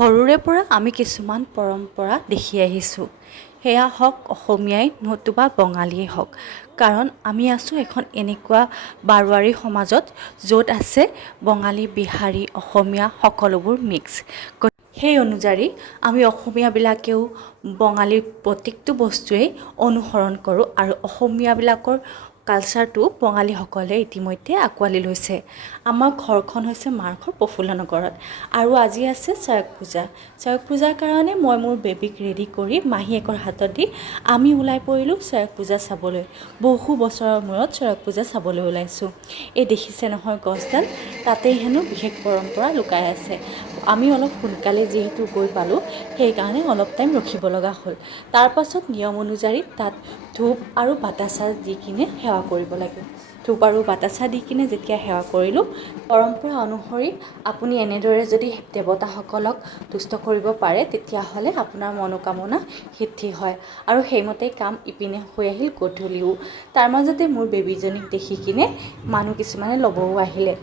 সৰুৰে পৰা আমি কিছুমান পৰম্পৰা দেখি আহিছোঁ। সেয়া হওক অসমীয়াই নতুবা বঙালীয়ে হওক, কাৰণ আমি আছোঁ এখন এনেকুৱা বাৰোৱাৰী সমাজত য'ত আছে বঙালী, বিহাৰী, অসমীয়া সকলোবোৰ মিক্স। সেই অনুযায়ী আমি অসমীয়াবিলাকেও বঙালীৰ প্ৰত্যেকটো বস্তুৱেই অনুসৰণ কৰোঁ আৰু অসমীয়াবিলাকৰ কালচাৰটো বঙালীসকলে ইতিমধ্যে আঁকোৱালি লৈছে। আমাৰ ঘৰখন হৈছে মাৰ ঘৰ প্ৰফুল্ল নগৰত, আৰু আজি আছে চৰক পূজা। চৰক পূজাৰ কাৰণে মই মোৰ বেবীক ৰেডি কৰি মাহীয়েকৰ হাতত দি আমি ওলাই পৰিলোঁ চৰক পূজা চাবলৈ। বহু বছৰৰ মূৰত চৰক পূজা চাবলৈ ওলাইছোঁ। এই দেখিছে নহয় গছডাল, তাতেই হেনো বিশেষ পৰম্পৰা লুকাই আছে। আমি অলপ সোনকালে যিহেতু গৈ পালোঁ, সেইকাৰণে অলপ টাইম ৰখিব লগা হ'ল। তাৰ পাছত নিয়ম অনুযায়ী তাত ধূপ আৰু বাতাচা দি কিনে সেৱা কৰিব লাগে। ধূপ আৰু বাতাচা দি কিনে যেতিয়া সেৱা কৰিলোঁ, পৰম্পৰা অনুসৰি আপুনি এনেদৰে যদি দেৱতাসকলক তুষ্ট কৰিব পাৰে, তেতিয়াহ'লে আপোনাৰ মনোকামনা সিদ্ধি হয়। আৰু সেইমতেই কাম ইপিনে হৈ আহিল গধূলিও। তাৰ মাজতে মোৰ বেবীজনীক দেখি কিনে মানুহ কিছুমানে ল'বও আহিলে,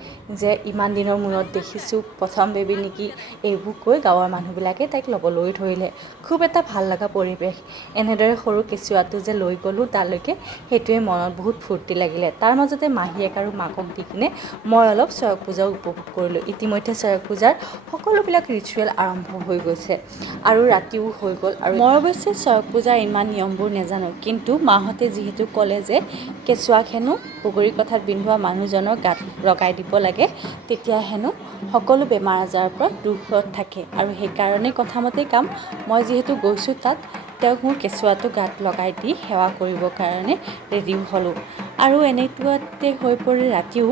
যে ইমান দিনৰ মূৰত দেখিছোঁ, প্ৰথম বেবী নেকি, এইবোৰ কৈ গাঁৱৰ মানুহবিলাকে তাইক ল'বলৈ ধৰিলে। খুব এটা ভাল লগা পৰিৱেশ। এনেদৰে সৰু কেঁচুৱাটো যে লৈ গ'লোঁ তালৈকে, সেইটোৱে মনত বহুত ফূৰ্তি লাগিলে। তাৰ মাজতে মাহীয়েক আৰু মাকক দি কিনে মই অলপ চৰক পূজাও উপভোগ কৰিলোঁ। ইতিমধ্যে চৰক পূজাৰ সকলোবিলাক ৰিচুৱেল আৰম্ভ হৈ গৈছে আৰু ৰাতিও হৈ গ'ল। আৰু মই অৱশ্যে চৰক পূজাৰ ইমান নিয়মবোৰ নাজানো, কিন্তু মাহঁতে যিহেতু ক'লে যে কেঁচুৱাক হেনো বগৰী কঠাত পিন্ধোৱা মানুহজনৰ গাত লগাই দিব লাগে, তেতিয়া হেনো সকলো বেমাৰ আজাৰৰ পৰা দূৰত থাকে। আৰু সেইকাৰণে কথামতেই কাম, মই যিহেতু গৈছোঁ তাত, তেওঁক মোৰ কেঁচুৱাটো গাত লগাই দি সেৱা কৰিবৰ কাৰণে ৰেডিও হ'লোঁ। আৰু এনেকুৱাতে হৈ পৰিল ৰাতিও,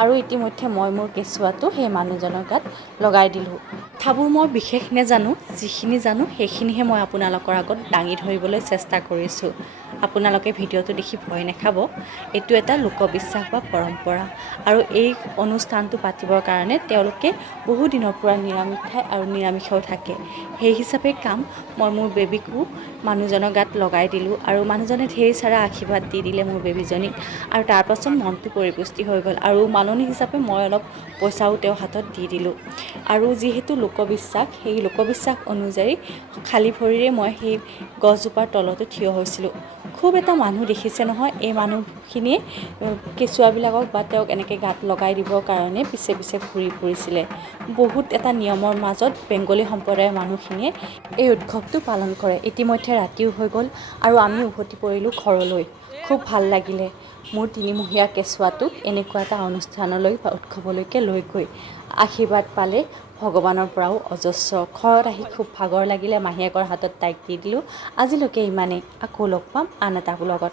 আৰু ইতিমধ্যে মই মোৰ কেঁচুৱাটো সেই মানুহজনৰ গাত লগাই দিলোঁ। কথাবোৰ মই বিশেষ নাজানো, যিখিনি জানো সেইখিনিহে মই আপোনালোকৰ আগত দাঙি ধৰিবলৈ চেষ্টা কৰিছোঁ। আপোনালোকে ভিডিঅ'টো দেখি ভয় নাখাব, এইটো এটা লোকবিশ্বাস বা পৰম্পৰা। আৰু এই অনুষ্ঠানটো পাতিবৰ কাৰণে তেওঁলোকে বহু দিনৰ পৰা নিৰামিষ খায় আৰু নিৰামিষেও থাকে। সেই হিচাপে কাম, মই মোৰ বেবীকো মানুহজনৰ গাত লগাই দিলোঁ, আৰু মানুহজনে ঢেৰ চাৰা আশীৰ্বাদ দি দিলে মোৰ বেবীজনীক। আৰু তাৰপাছত মনটো পৰিপুষ্টি হৈ গ'ল, আৰু মাননি হিচাপে মই অলপ পইচাও তেওঁৰ হাতত দি দিলোঁ। আৰু যিহেতু লোকবিশ্বাস, সেই লোকবিশ্বাস অনুযায়ী খালী ভৰিৰে মই সেই গছজোপাৰ তলতো থিয় হৈছিলোঁ। খুব এটা মানুহ দেখিছে নহয়, এই মানুহখিনিয়ে কেঁচুৱাবিলাকক বা তেওঁক এনেকৈ গাত লগাই দিবৰ কাৰণে পিছে পিছে ঘূৰি ফুৰিছিলে। বহুত এটা নিয়মৰ মাজত বেংগলী সম্প্ৰদায়ৰ মানুহখিনিয়ে এই উৎসৱটো পালন কৰে। ইতিমধ্যে ৰাতিও হৈ গ'ল আৰু আমি উভতি পৰিলোঁ ঘৰলৈ। খুব ভাল লাগিলে মোৰ তিনিমহীয়া কেঁচুৱাটোক এনেকুৱা এটা অনুষ্ঠানলৈ বা উৎসৱলৈকে লৈ গৈ। আশীৰ্বাদ পালে ভগৱানৰ পৰাও অজস্ৰ। ঘৰত আহি খুব ভাগৰ লাগিলে, মাহীয়েকৰ হাতত তাইক দি দিলোঁ। আজিলৈকে ইমানেই। আকৌ লগ পাম আন এটা ব্লগত।